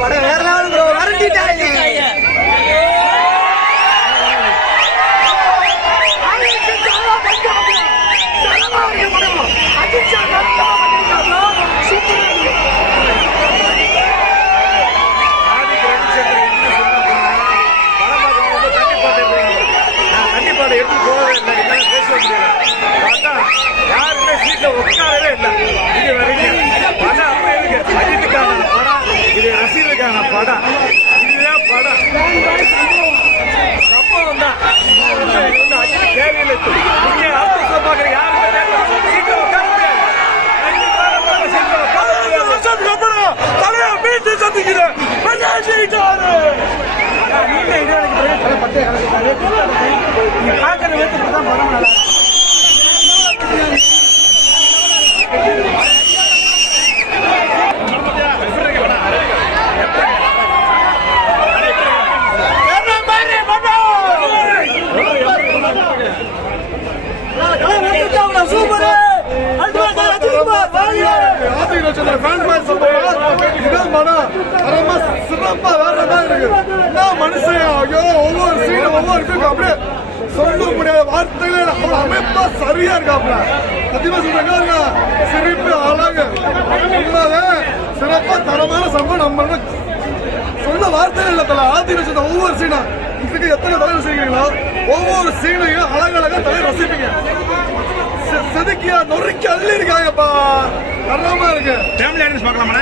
வேற level bro, வரட்டிட்டாங்க. எப்படி போகவே இல்லை, என்னால பேச முடியல. பார்த்தா யாருமே சீட்ல உட்காரவே இல்லை. இது வரைக்கும் படம் அப்படி இருக்கு. அஜித்துக்கான படம் இது, ரசிகருக்கான படம் இதுதான் படம். சம்பவம் தான். அஜித் தேவையில்லை. நீங்க அடுத்த பார்க்குற யாருமே சீட்ல உட்கார முடியாது. தலையா மீட்டு சந்திக்கிறேன். நீ பார்க்கற விதத்துக்கு தான் படம் நல்லா சிறப்பா வேற மாதிரி இருக்கு. மனுஷன் ஐயோ ஒவ்வொரு சீனும் ஒவ்வொரு அப்படியே சொல்ல முடியாத வார்த்தைகள் அவ்வளவு அமைப்பா சரியா இருக்காப்ல. சத்தியமா சொல்றாங்க, சிரிப்பு அழகு சிறப்பா தரமான சம்பவம். நம்ம சொல்ல வார்த்தைகள் இல்ல தலை. ஆதிரட்சத்தை ஒவ்வொரு சீனும் இதுக்கு எத்தனை தலைவர் செய்கிறீங்களோ ஒவ்வொரு சீனையும் அழகழகா தலை ரசிப்பீங்க. செதுக்கியா நொறுக்கி அள்ளி இருக்காங்கப்பா. தரமா இருக்கு. ஃபேமிலி ஆடியன்ஸ் பார்க்கலாமா?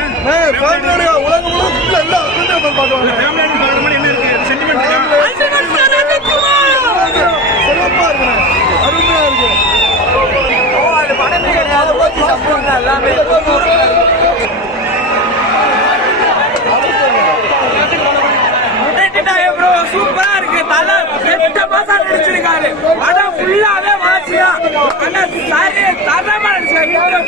உலகம் முழுக்க எல்லா பார்க்கலாம். ஃபேமிலி ஆடியன்ஸ் பார்க்குற மாதிரி என்ன இருக்கு? சென்டிமெண்ட் சிறப்பா இருக்கு, அருமையா இருக்கு. அது படமே கிடையாது, ஓட்டி சம்பவம் தான் எல்லாமே. சூப்பரா இருக்கு. தலை 8 மாசம் நடிச்சிருக்காரு. படம் ஃபுல்லாவே வாசியா. ஆனா சாரி தரமா நடிச்சிருக்காரு.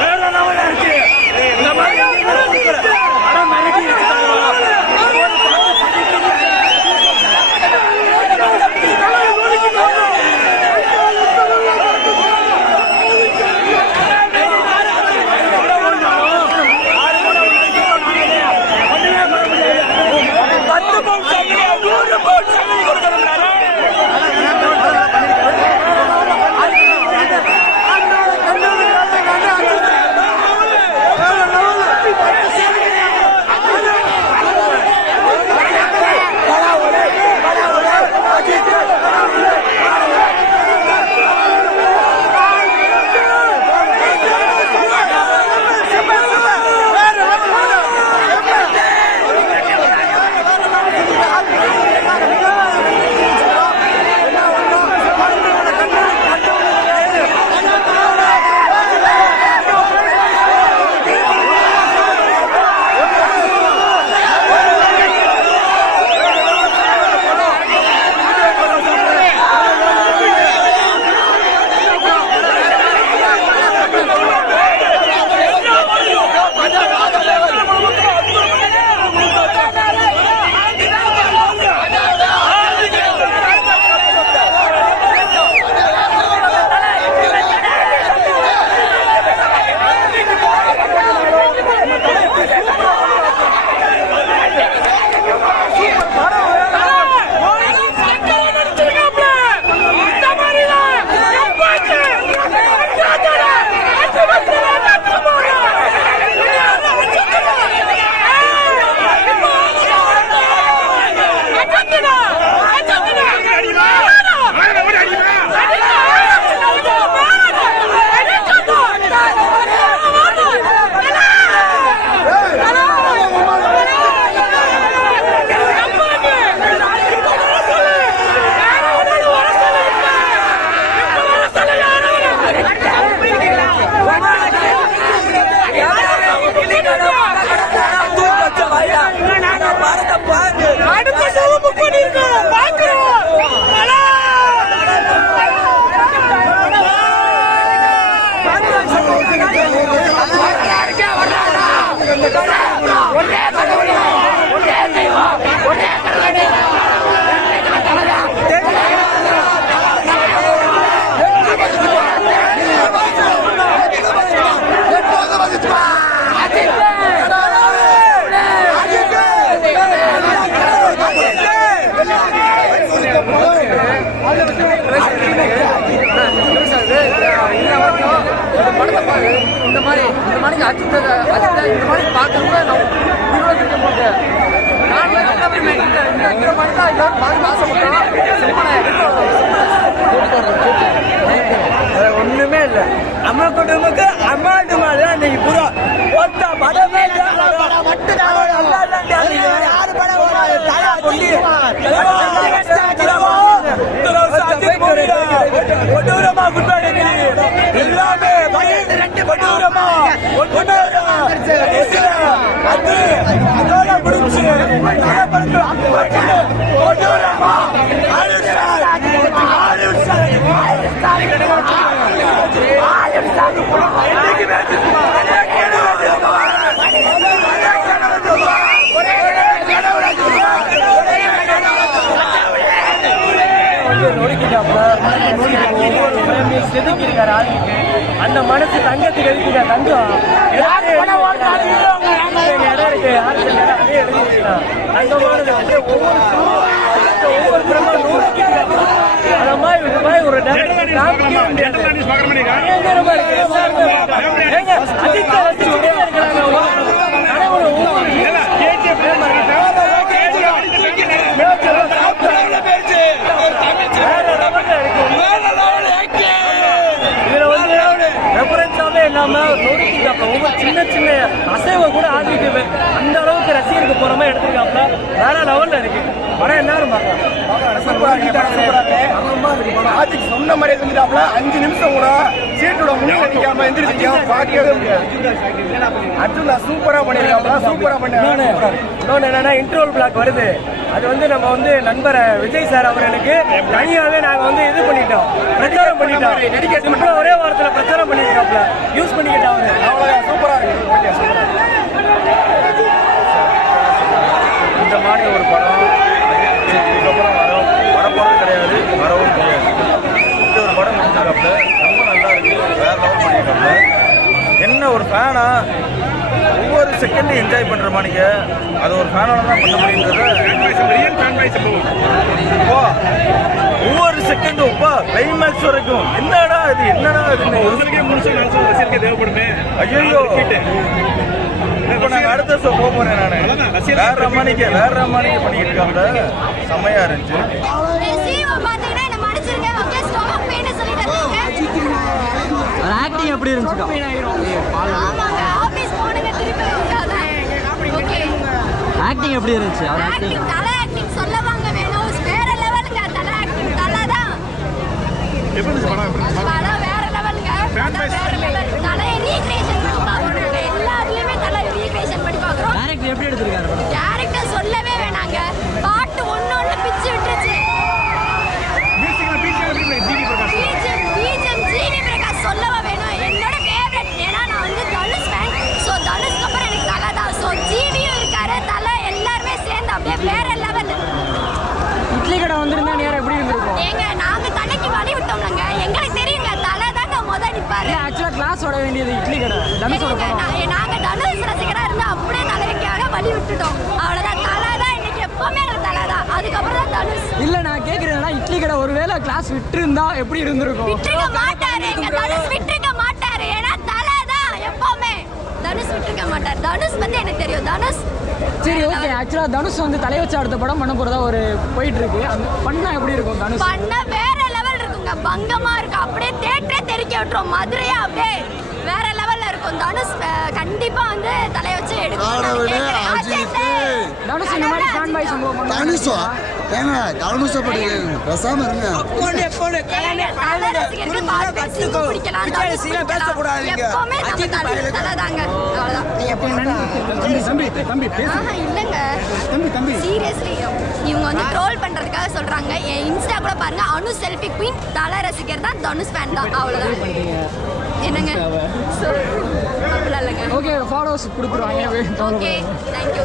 வேற லெவலா இருக்கு. வந்து அஜித்தை இந்த மாதிரி பார்க்கணும்னா நான் இருபத்தஞ்சு போட்டு நான் இந்த மாதிரி தான் எல்லாரும் பார்க்க ஆசைப்பட்டோம். ஒண்ணுமே இல்ல. அம்மா குடும்பத்துக்கு அம்மாட்டு மாதிரி இன்னைக்கு பூரா ஒத்த படமே கொடூரமா எல்லாமே கொடூரமா அது அதோட முடிச்சு கொடூரமா செதுக்கிருக்காரு ஆளுக்கு அந்த மனசு தங்கத்துக்கு எதுக்குங்க தங்கம் இடம் இருக்கு தங்கமானது வந்து ஒவ்வொரு பிரமா அந்த மாதிரி இந்த மாதிரி ஒரு இல்லாம நோக்கிட்டாப்ல ஒவ்வொரு சின்ன சின்ன அசைவை கூட ஆதிக்கு அந்த அளவுக்கு ரசிகருக்கு போற மாதிரி எடுத்திருக்காப்ல வேற லெவல்ல இருக்கு படம் எல்லாரும் ஆதிக்கு சொன்ன மாதிரி செஞ்சுட்டாப்ல 5 நிமிஷம் கூட சீட்டோட முன்னாடி நிக்காம எந்திரிச்சிக்காம பார்க்கவே முடியாது. அர்ஜுனா சூப்பரா பண்ணிருக்காப்ல, சூப்பரா பண்ணாரு. இன்னொன்னு என்னன்னா இன்ட்ரோல் பிளாக் வருது. அது வந்து நம்ம வந்து நண்பர் விஜய் சார் அவர்களுக்கு தனியாவே நாங்க வந்து இது பண்ணிட்டோம், பிரச்சாரம் பண்ணிட்டோம். ஒரே வாரத்துல பிரச்சாரம் பண்ணிருக்காப்ல, யூஸ் பண்ணிக்கிட்டோம். அவ்வளவுதான், சூப்பரா இருக்கு. இந்த மாதிரி ஒரு படம் இதுக்கப்புறம் வரப்போறது கிடையாது, வரவும் கிடையாது. இந்த ஒரு படம் முடிஞ்சிருக்காப்ல, ரொம்ப நல்லா இருக்கு, வேற லெவல் பண்ணியிருக்காப்ல. என்ன ஒரு ஃபேனா ஒவ்வொரு செகண்டும் என்ஜாய் பண்ற மாணிக்க அது ஒரு ஃபேனால தான் பண்ண முடியுன்றத ஒவ்வொரு செகண்டும் கிளைமேக்ஸ் வரைக்கும் என்னடா இது தேவைப்படுமே. ஐயோ இப்போ நாங்கள் அடுத்த ஷோ போக போறேன். நான் வேற மாணிக்க பண்ணிக்கிட்டு இருக்காப்ல, செம்மையா இருந்துச்சு. ஆக்டிங் எப்படி இருந்துச்சுக்கா? ஆக்டிங் எப்படி இருந்துச்சு? சொல்லவாங்க வேணும், வேற லெவலுங்க. தல ஆக்டிங் தல தான் படம் வேற லெவலுங்க. தலையை ரீக்ரியேஷன் பண்ணி பார்க்கணும். எல்லாத்துலயுமே தலை ரீக்ரியேஷன் பண்ணி பார்க்குறோம். டைரக்டர் எப்படி எடுத்திருக்காரு? கேரக்டர் சொல்லவே வேணாங்க, பாட்டு ஒன்னொன்னு பிச்சு விட்டுருச்சு. ஜிவி பிரகாஷ் சொல்லவா வேணும், என்னோட ஃபேவரட். ஏன்னா நான் வந்து தனுஷ் ஃபேன். ஸோ தனுஷ்க்கு அப்புறம் எனக்கு தலை தான். ஸோ ஜிவியும் இருக்காரு, தலை எல்லாருமே சேர்ந்து அப்படியே வேற லெவல். இட்லி கடை வந்திருந்தா நேரம் எப்படி இருந்திருக்கும்? ஏங்க நாங்க தலைக்கு வழி விட்டோம்லங்க, எங்களுக்கு தெரியுங்க தலை தாங்க முதல் நிற்பாரு. ஆக்சுவலா கிளாஸ் ஓட வேண்டியது இட்லி கடை தனுஷோட படம். நாங்க தனுஷ் ரசிகரா இருந்து அப்படியே தலைக்காக வழி விட்டுட்டோம். அவ்வளவுதான், தலை தான் இன்னைக்கு எப்பவுமே எங்களுக்கு தலை தான். அதுக்கப்புறம் தான் தனுஷ். இல்ல நான் கேக்குறேன்னா இட்லி கடை ஒருவேளை கிளாஸ் விட்டுருந்தா எப்படி இருந்திருக்கும்? விட்டுருக்க மாட்டாரு, எங்க தனுஷ் விட்டுருக்க மாட்டாரு. ஏன்னா தலை தான் எப்பவுமே. தனுஷ் விட்டுருக்க மாட்டாரு. தனுஷ் பத்தி எனக்கு தெரியும். தனுஷ் சரி ஓகே. ஆக்சுவலா தனுஷ் வந்து தலை வச்சு அடுத்த படம் பண்ண போறதா ஒரு போயிட்டு இருக்கு. அந்த பண்ணா எப்படி இருக்கும்? தனுஷ் பண்ண வேற லெவல் இருக்குங்க, பங்கமா இருக்கு. அப்படியே தேட்டரே தெரிக்க விட்டுரும், மதுரையா அப்படியே வேற லெவல்ல இருக்கும். தனுஷ் கண்டிப்பா வந்து தலைய வச்சு எடுக்கும். தனுஷ் இந்த மாதிரி ஃபேன் பாய் சம்பவம் தனுஷா ஏங்க தனுஷா படி பேசாம இருங்க. தலை ரசிகர்கள் பாத்து பிடிக்கலாம். எப்பவுமே நம்ம தலை தாங்க. அவ்வளவுதான். இல்லங்க சீரியஸ்லி இவங்க வந்து ட்ரோல் பண்றதுக்காக சொல்றாங்க. என் இன்ஸ்டா கூட பாருங்க, அனு செல்ஃபி குயின் தலை ரசிகர் தான், தனுஷ் ஃபேன் தான். அவ்வளவுதான். என்னங்க அப்படிலாம் இல்லைங்க. ஓகே ஃபாலோவர்ஸ் கொடுத்துருவாங்க. Okay thank you.